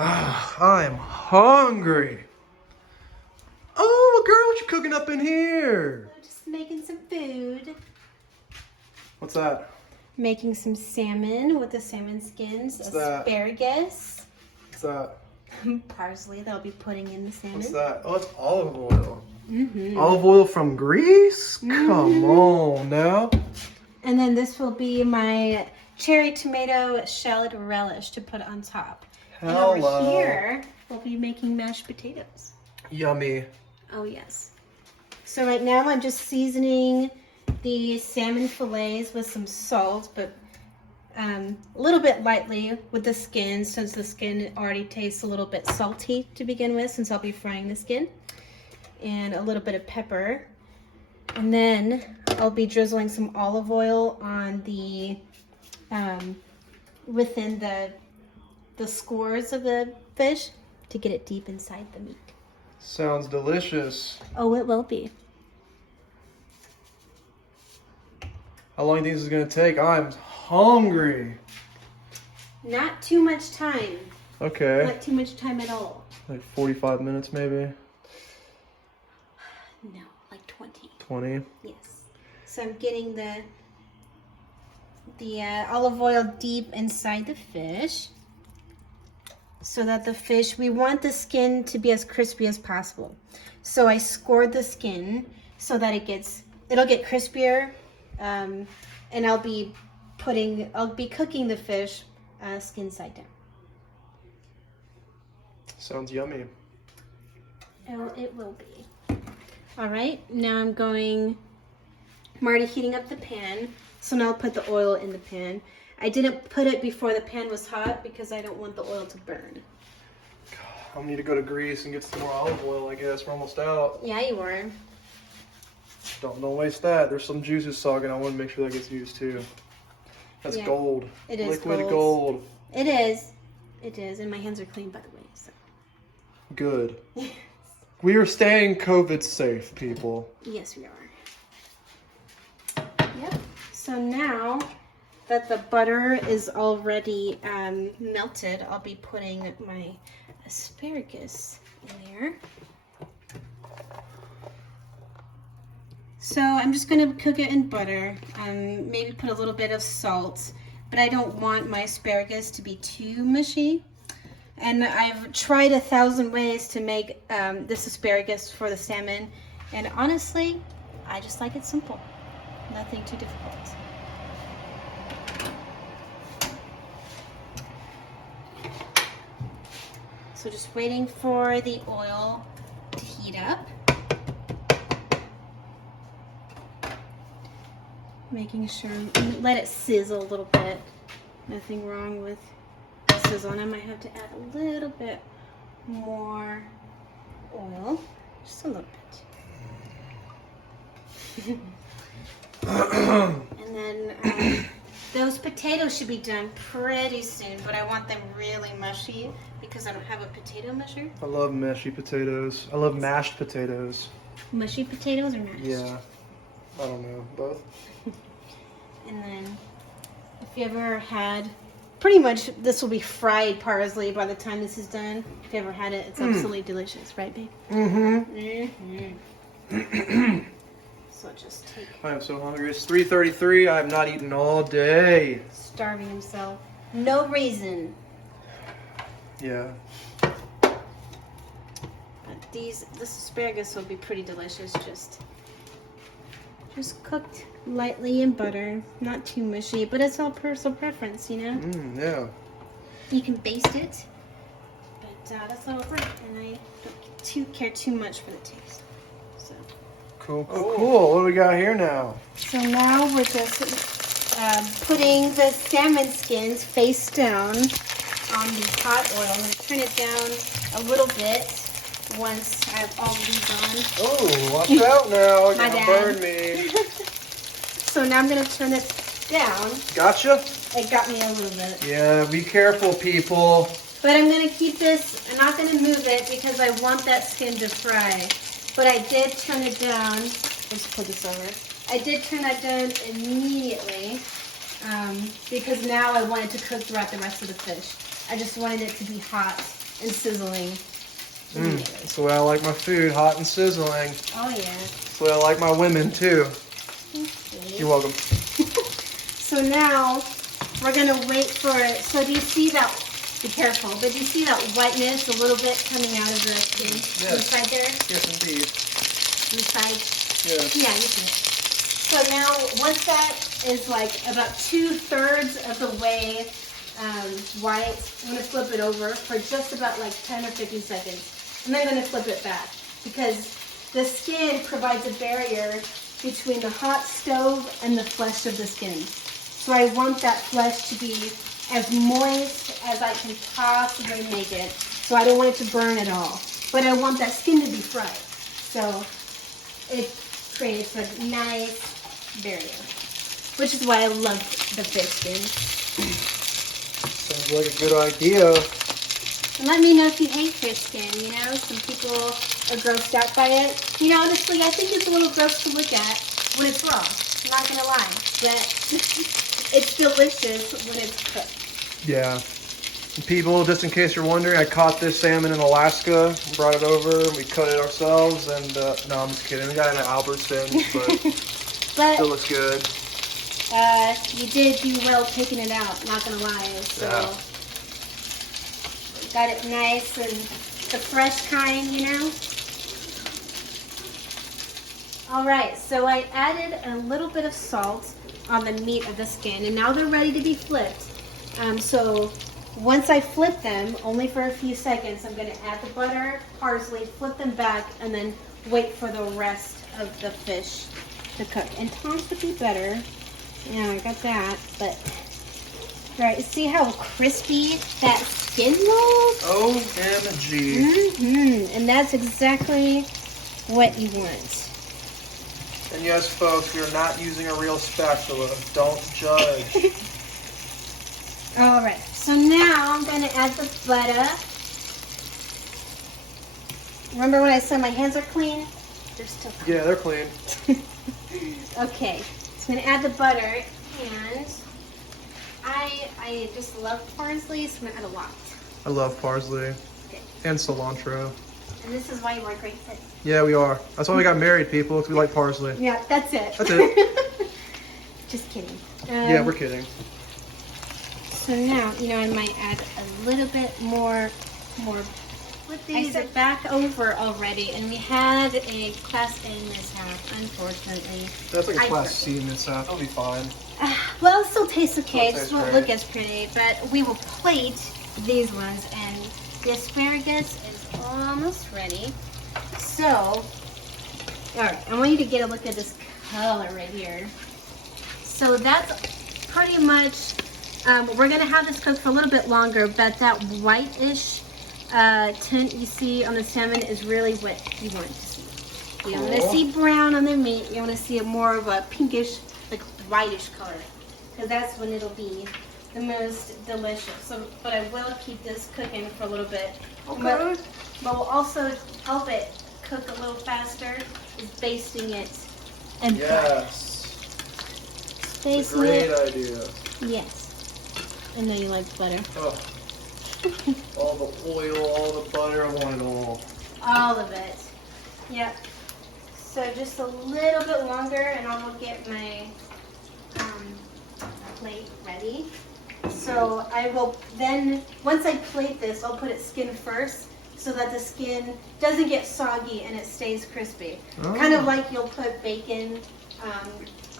I'm hungry. Oh, girl, what you cooking up in here? I'm just making some food. What's that? Making some salmon with the salmon skins, What's that? asparagus, What's that? parsley that I'll be putting in the salmon. What's that? Oh, it's olive oil. Mm-hmm. Olive oil from Greece? Come on now. And then this will be my cherry tomato shallot relish to put on top. Hello. And over here, we'll be making mashed potatoes. Yummy. Oh, yes. So right now I'm just seasoning the salmon fillets with some salt, but a little bit lightly with the skin, since the skin already tastes a little bit salty to begin with, since I'll be frying the skin. And a little bit of pepper. And then I'll be drizzling some olive oil on the, within the scores of the fish to get it deep inside the meat. Sounds delicious. Oh, it will be. How long do you think this is going to take? I'm hungry. Not too much time. Okay. Not too much time at all. Like 45 minutes maybe? No, like 20. 20? Yes. So I'm getting the olive oil deep inside the fish, so that the fish, we want the skin to be as crispy as possible. So I scored the skin so that it'll get crispier, and I'll be cooking the fish skin side down. Sounds yummy. Oh, it will be. All right, now I'm already heating up the pan, so now I'll put the oil in the pan. I didn't put it before the pan was hot because I don't want the oil to burn. I need to go to Greece and get some more olive oil, I guess. We're almost out. Yeah, you are. Don't waste that. There's some juices sogging. I want to make sure that gets used too. That's gold. It is liquid gold. It is. It is, and my hands are clean, by the way. So. Good. We are staying COVID safe, people. Yes, we are. Yep. So now that the butter is already melted, I'll be putting my asparagus in there. So I'm just going to cook it in butter, maybe put a little bit of salt, but I don't want my asparagus to be too mushy. And I've tried 1,000 ways to make this asparagus for the salmon, and honestly, I just like it simple. Nothing too difficult. So just waiting for the oil to heat up. Making sure, let it sizzle a little bit. Nothing wrong with sizzle, and I might have to add a little bit more oil. Just a little bit. And then those potatoes should be done pretty soon, but I want them really mushy because I don't have a potato musher. I love mashy potatoes. I love mashed potatoes. Mushy potatoes or mashed? Yeah. I don't know. Both. And then if you ever had, pretty much this will be fried parsley by the time this is done. If you ever had it, it's absolutely delicious, right, babe? Mm-hmm. Mm-hmm. So just take... I am so hungry. It's 3:33. I have not eaten all day. Starving himself. No reason. Yeah. But this asparagus will be pretty delicious. Just cooked lightly in butter, not too mushy, but it's all personal preference, you know. Yeah. You can baste it, but that's all right, and I don't care too much for the taste. So. Cool. What do we got here now? So now we're just putting the salmon skins face down on the hot oil. I'm going to turn it down a little bit once I have all these on. Oh, watch out now. My You're bad. gonna burn me. So now I'm going to turn this down. Gotcha? It got me a little bit. Yeah, be careful, people. But I'm going to keep this, I'm not going to move it because I want that skin to fry. But I did turn it down. Let's put this over. I did turn that down immediately because now I wanted to cook throughout the rest of the fish. I just wanted it to be hot and sizzling. That's the way I like my food, hot and sizzling. Oh yeah. That's the way I like my women too. Okay. You're welcome. So now we're gonna wait for it. So do you see that? Be careful, but do you see that whiteness a little bit coming out of the skin inside there? Yes, indeed. Inside. Yeah. Yeah, you see it. So now once that is like about 2/3 of the way white, I'm gonna flip it over for just about like 10 or 15 seconds, and then I'm gonna flip it back because the skin provides a barrier between the hot stove and the flesh of the skin. So I want that flesh to be as moist as I can possibly make it. So I don't want it to burn at all. But I want that skin to be fried. So it creates a nice barrier. Which is why I love the fish skin. Sounds like a good idea. And let me know if you hate fish skin, you know? Some people are grossed out by it. You know, honestly, I think it's a little gross to look at when it's raw. I'm not gonna lie. But it's delicious when it's cooked. Yeah. And people, just in case you're wondering, I caught this salmon in Alaska, brought it over, we cut it ourselves, and no, I'm just kidding. We got it at Albertsons, but still looks good. You did do well taking it out, not gonna lie. So got it nice and the fresh kind, you know. All right, so I added a little bit of salt on the meat of the skin, and now they're ready to be flipped. So once I flip them, only for a few seconds, I'm going to add the butter, parsley, flip them back, and then wait for the rest of the fish to cook. And tongs would be better. Yeah, I got that. But, right, see how crispy that skin was? OMG. And that's exactly what you want. And yes, folks, we are not using a real spatula. Don't judge. All right, so now I'm going to add the butter. Remember when I said my hands are clean? They're still clean. Yeah, they're clean. Okay, so I'm going to add the butter, and I just love parsley, so I'm going to add a lot. I love parsley. Okay. And cilantro. And this is why you are a great fit. Yeah, we are. That's why we got married, people, because we like parsley. Yeah, that's it. That's it. Just kidding. Yeah, we're kidding. So now, you know, I might add a little bit more. Flip these back over already, and we had a Class A mishap, unfortunately. That's like a Class C mishap. It'll be fine. Well, it still tastes okay. It Still just won't look as pretty, but we will plate these ones, and the asparagus is almost ready. So, all right, I want you to get a look at this color right here. So that's pretty much, we're gonna have this cook for a little bit longer, but that whitish tint you see on the salmon is really what you want to see. You don't want to see brown on the meat, you want to see a more of a pinkish, like whitish color, because that's when it'll be the most delicious. So, but I will keep this cooking for a little bit. Okay. But will also help it cook a little faster is basting it and Yes. basting Great it. idea. Yes. I know you like butter. Oh. All the oil, all the butter, I want it all. All of it. Yep. So just a little bit longer, and I will get my plate ready. So I will then, once I plate this, I'll put it skin first, so that the skin doesn't get soggy and it stays crispy. Oh. Kind of like you'll put bacon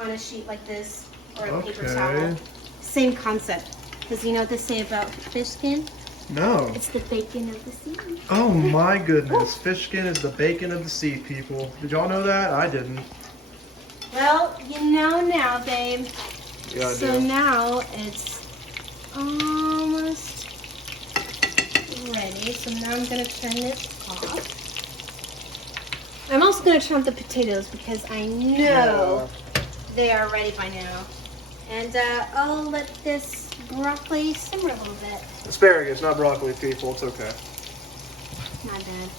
on a sheet like this, or a paper towel. Same concept. Because you know what they say about fish skin? No. It's the bacon of the sea. Oh my goodness. Fish skin is the bacon of the sea, people. Did y'all know that? I didn't. Well, you know now, babe. Yeah, I So do. now it's almost ready. So now I'm going to turn this off. I'm also going to turn off the potatoes because I know they are ready by now. And I'll let this broccoli simmer a little bit. Asparagus, not broccoli, people. It's okay. My bad.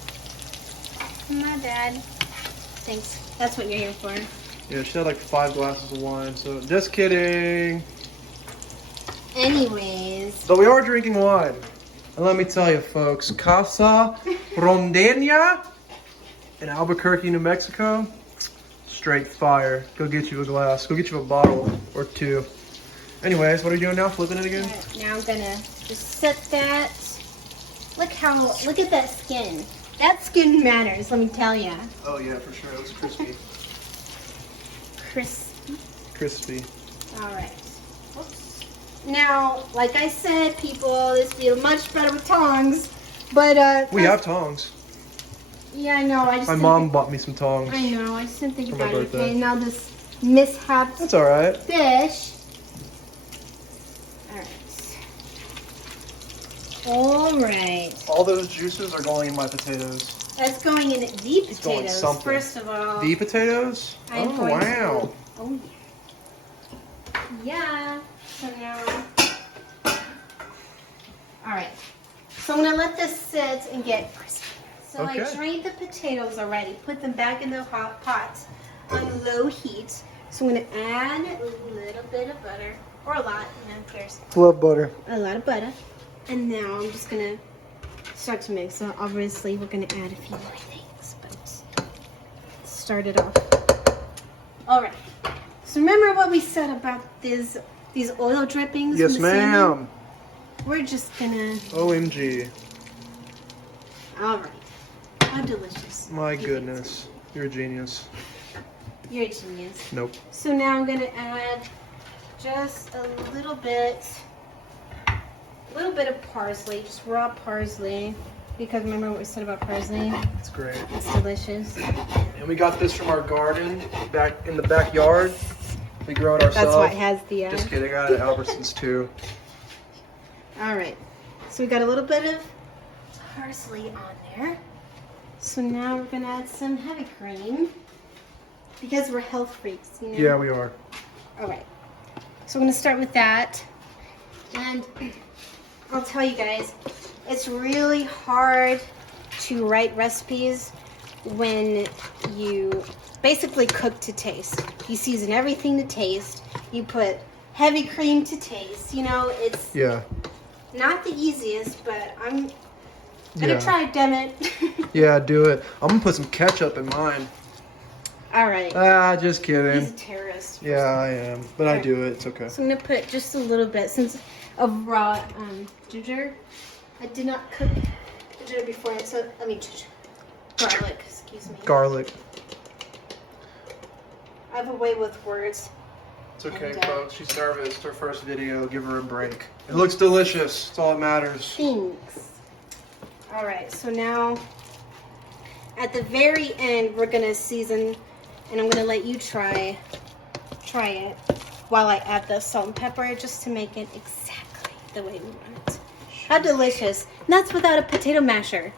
My bad. Thanks. That's what you're here for. Yeah, she had like 5 glasses of wine, so just kidding. Anyways. But we are drinking wine. And let me tell you, folks, Casa Rondeña in Albuquerque, New Mexico, straight fire. Go get you a glass. Go get you a bottle or two. Anyways, what are you doing now? Flipping it again? Right, now I'm gonna just set that. Look at that skin. That skin matters, let me tell you. Oh yeah, for sure. It was crispy. Crispy. Crispy. All right. Oops. Now, like I said, people, this would be much better with tongs. But we have tongs. Yeah, I know. My mom bought me some tongs. I know. I just didn't think for my about it. birthday. Okay, now this mishap. That's all right. Fish. All right. All those juices are going in my potatoes. That's going in the It's going potatoes. something. First of all. The potatoes? I'm Oh going wow. to, oh yeah. Yeah. So now. All right. So I'm gonna let this sit and get crispy. So Okay. I drained the potatoes already. Put them back in the hot pot on low heat. So I'm gonna add a little bit of butter, or a lot. You know, there's Love butter. a lot of butter. And now I'm just gonna start to mix. So obviously we're gonna add a few more things, but let's start it off. All right. So remember what we said about these oil drippings? Yes, from the salmon? ma'am. We're just gonna. OMG. All right. How delicious. My You think goodness. You're a genius. so? You're a genius. Nope. So now I'm gonna add just a little bit of parsley, just raw parsley, because remember what we said about parsley? It's great. It's delicious. And we got this from our garden back in the backyard. We grow it ourselves. That's why it has the. Just kidding. I got it at Albertsons too. All right. So we got a little bit of parsley on there. So now we're gonna add some heavy cream because we're health freaks, you know. Yeah, we are. All right. So I'm gonna start with that, and I'll tell you guys, it's really hard to write recipes when you basically cook to taste. You season everything to taste. You put heavy cream to taste. You know, it's not the easiest, but I'm gonna try, damn it. Yeah, do it. I'm gonna put some ketchup in mine. All right. Just kidding. He's a terrorist. Yeah, I am. But I do it. It's okay. So I'm gonna put just a little bit of raw ginger. I did not cook ginger before, so garlic. Excuse me. Garlic. I have a way with words. It's okay, And, folks. She's nervous. It's her first video. Give her a break. It looks delicious. That's all that matters. Thanks. All right. So now, at the very end, we're gonna season, and I'm gonna let you try it while I add the salt and pepper, just to make it exactly the way we want it. How delicious! And that's without a potato masher.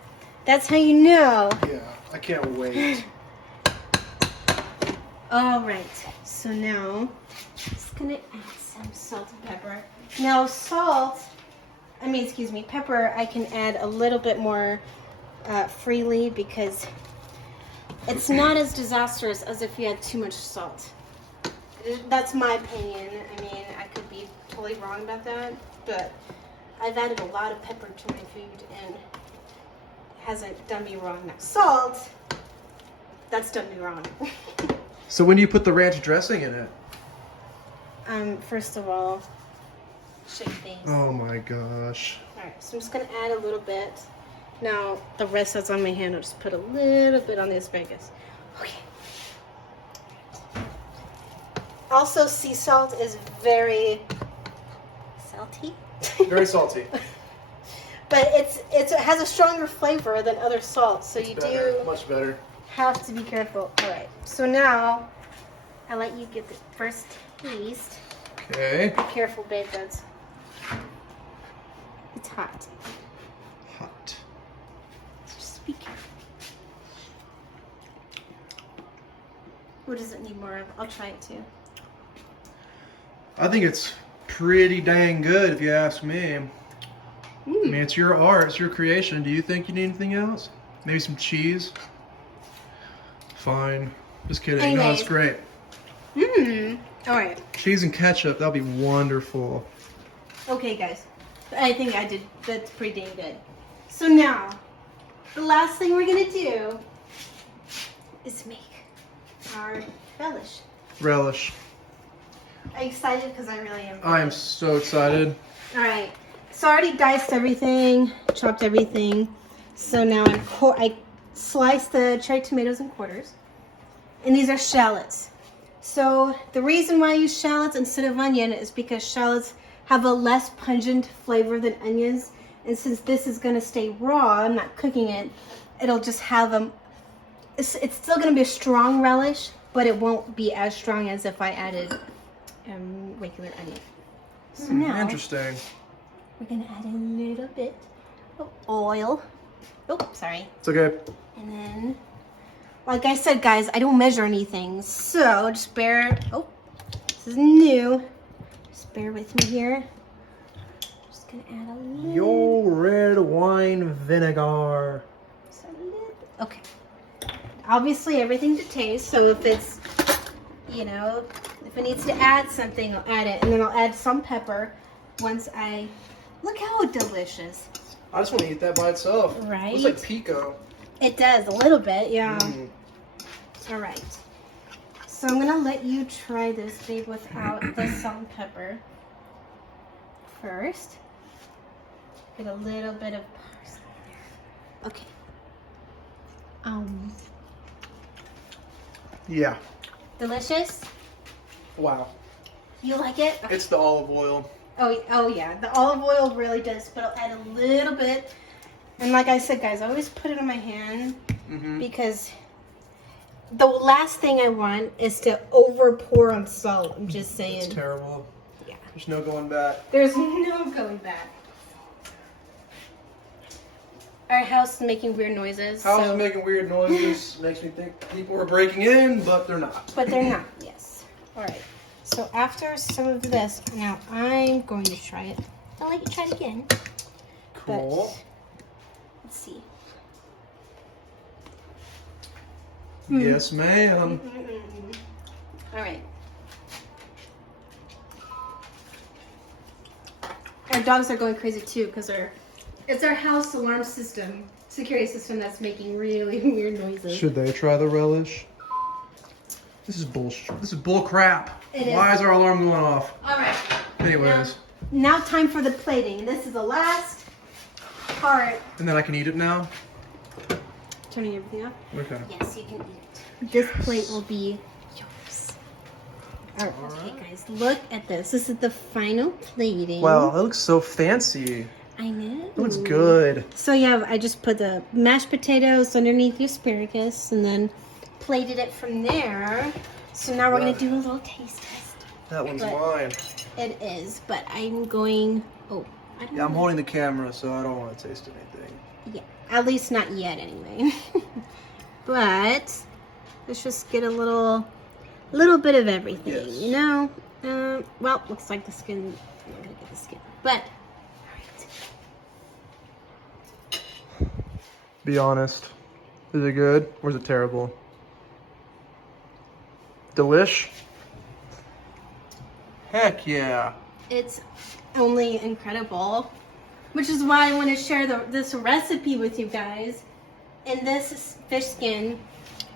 That's how you know. Yeah, I can't wait. All right. So now, just gonna add some salt and pepper. Now pepper, I can add a little bit more freely because it's not as disastrous as if you had too much salt. That's my opinion. I mean, I could be totally wrong about that, but I've added a lot of pepper to my food and it hasn't done me wrong. Now, salt, that's done me wrong. So when do you put the ranch dressing in it? First of all, shake things. Oh my gosh. Alright, so I'm just gonna add a little bit. Now, the rest that's on my hand, I'll just put a little bit on the asparagus. Okay. Also, sea salt is very salty. Very salty. But it has a stronger flavor than other salts, so you Better. do Much better. have to be careful. Alright, so now I'll let you get the first taste. Okay. Be careful, babe, that's it's hot. Hot. Just be careful. What does it need more of? I'll try it too. I think it's pretty dang good if you ask me. I mean, it's your art, it's your creation. Do you think you need anything else? Maybe some cheese? Fine. Just kidding. Anyways. No, it's great. Alright. Cheese and ketchup, that'll be wonderful. Okay, guys. I think I did. That's pretty dang good. So now, the last thing we're gonna do is make our relish. Relish. Are you excited? Because I really am. I am so excited. All right. So I already diced everything, chopped everything. So now I sliced the cherry tomatoes in quarters. And these are shallots. So the reason why I use shallots instead of onion is because shallots have a less pungent flavor than onions. And since this is going to stay raw, I'm not cooking it, it'll just have it's still going to be a strong relish, but it won't be as strong as if I added regular onion. So now, interesting. we're going to add a little bit of oil. Oh, sorry. It's okay. And then, like I said, guys, I don't measure anything. So just bear, oh, this is new. Just bear with me here. Just going to add a little. Yo, red wine vinegar. Just a little bit. Okay. Obviously, everything to taste. So if it's, you know, if it needs to add something, I'll add it. And then I'll add some pepper once I, look how delicious. I just want to eat that by itself. Right? Looks like pico. It does, a little bit, yeah. All right. So I'm going to let you try this, babe, without the salt and pepper first. Get a little bit of parsley. Okay. Yeah. Delicious? Wow. You like it? Okay. It's the olive oil. Oh yeah, the olive oil really does, but I'll add a little bit. And like I said, guys, I always put it in my hand because the last thing I want is to over pour on salt. I'm just saying. It's terrible. Yeah. There's no going back. There's no going back. Our house is making weird noises. House is making weird noises. Makes me think people are breaking in, but they're not. But they're not, yes. All right. So after some of this, now I'm going to try it. I'll let you try it again. Cool. But, let's see. Yes, ma'am. All right. Our dogs are going crazy too because it's our house alarm system, security system that's making really weird noises. Should they try the relish? This is bullshit. This is bull crap. It is. Why is our alarm going off? All right. Anyways. Now time for the plating. This is the last part. And then I can eat it now? Turning everything off? Okay. Yes, you can eat it. This plate will be yours. All right, okay, guys, look at this. This is the final plating. Wow, that looks so fancy. I know. It looks good. So yeah, I just put the mashed potatoes underneath the asparagus and then plated it from there. So now we're going to do a little taste test. That one's mine. It is, but I'm going... Oh, I don't know. I'm holding the camera, so I don't want to taste anything. Yeah, at least not yet anyway. But let's just get a little bit of everything, yes. You know? Well, looks like the skin... I'm not going to get the skin. But, all right. Be honest. Is it good or is it terrible? Delish? Heck yeah. It's only incredible, which is why I want to share this recipe with you guys. And this fish skin,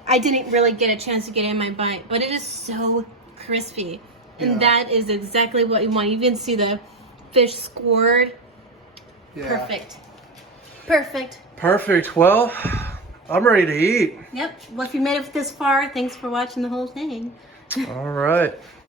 I didn't really get a chance to get in my bite, but it is so crispy. And that is exactly what you want. You can see the fish scored. Yeah. Perfect. Perfect. Perfect. Well, I'm ready to eat. Yep. Well, if you made it this far, thanks for watching the whole thing. All right.